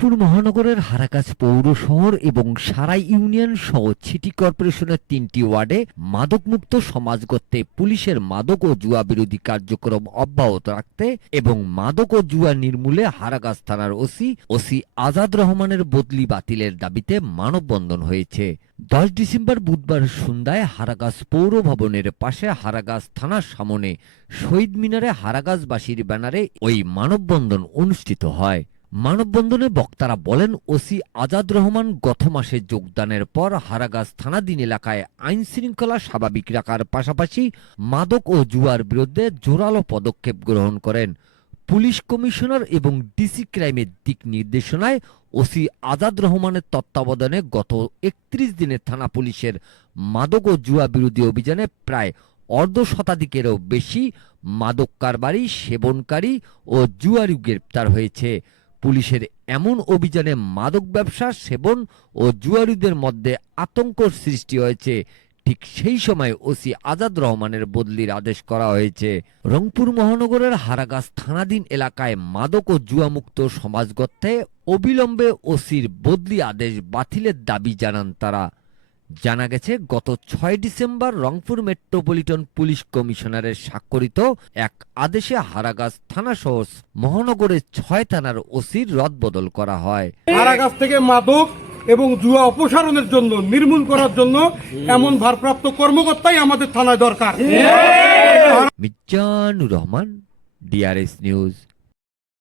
রংপুর মহানগরের হারাকাজ পৌর শহর এবং সারাই ইউনিয়ন সহ সিটি কর্পোরেশনের তিনটি ওয়ার্ডে মাদকমুক্ত সমাজ গড়তে পুলিশের মাদক ও জুয়া বিরোধী কার্যক্রম অব্যাহত রাখতে এবং মাদক ও জুয়া নির্মূলে হারাগাছ থানার ওসি ওসি আজাদ রহমানের বদলি বাতিলের দাবিতে মানববন্ধন হয়েছে। দশ ডিসেম্বর বুধবার সন্ধ্যায় হারাগাছ পৌর ভবনের পাশে হারাগাছ থানার সামনে শহীদ মিনারে হারাগাছবাসীর ব্যানারে ওই মানববন্ধন অনুষ্ঠিত হয়। মানববন্ধনে বক্তারা বলেন, ওসি আজাদ রহমান গত মাসে যোগদানের পর হারাগাছ থানাধীন এলাকায় আইন শৃঙ্খলা স্বাভাবিক রাখার পাশাপাশি মাদক ও জুয়ার বিরুদ্ধে জোরালো পদক্ষেপ গ্রহণ করেন। পুলিশ কমিশনার এবং ডিসি ক্রাইমের দিক নির্দেশনায় ওসি আজাদ রহমানের তত্ত্বাবধানে গত একত্রিশ দিনে থানা পুলিশের মাদক ও জুয়া বিরোধী অভিযানে প্রায় অর্ধ শতাধিকেরও বেশি মাদক কারবারি, সেবনকারী ও জুয়ারি গ্রেপ্তার হয়েছে। পুলিশের এমন অভিযানে মাদক ব্যবসা, সেবন ও জুয়ারিদের মধ্যে আতঙ্ক সৃষ্টি হয়েছে। ঠিক সেই সময় ওসি আজাদ রহমানের বদলির আদেশ করা হয়েছে। রংপুর মহানগরের হারাগাস থানাধীন এলাকায় মাদক ও জুয়ামুক্ত সমাজ অবিলম্বে ওসির বদলি আদেশ বাতিলের দাবি জানান তারা। জানা গেছে গত ছয় ডিসেম্বর রংপুর মেট্রোপলিটন পুলিশ কমিশনারের স্বাক্ষরিত এক আদেশে হারাগাছ থানা সহ মহানগরের ছয় থানার ওসির রদবদল করা হয়। কারাগাছ থেকে মাদক এবং জুয়া অপসারণের জন্য নির্মূল করার জন্য এমন ভারপ্রাপ্ত কর্মকর্তাই আমাদের থানায় দরকার। Mizanur Rahman DRS news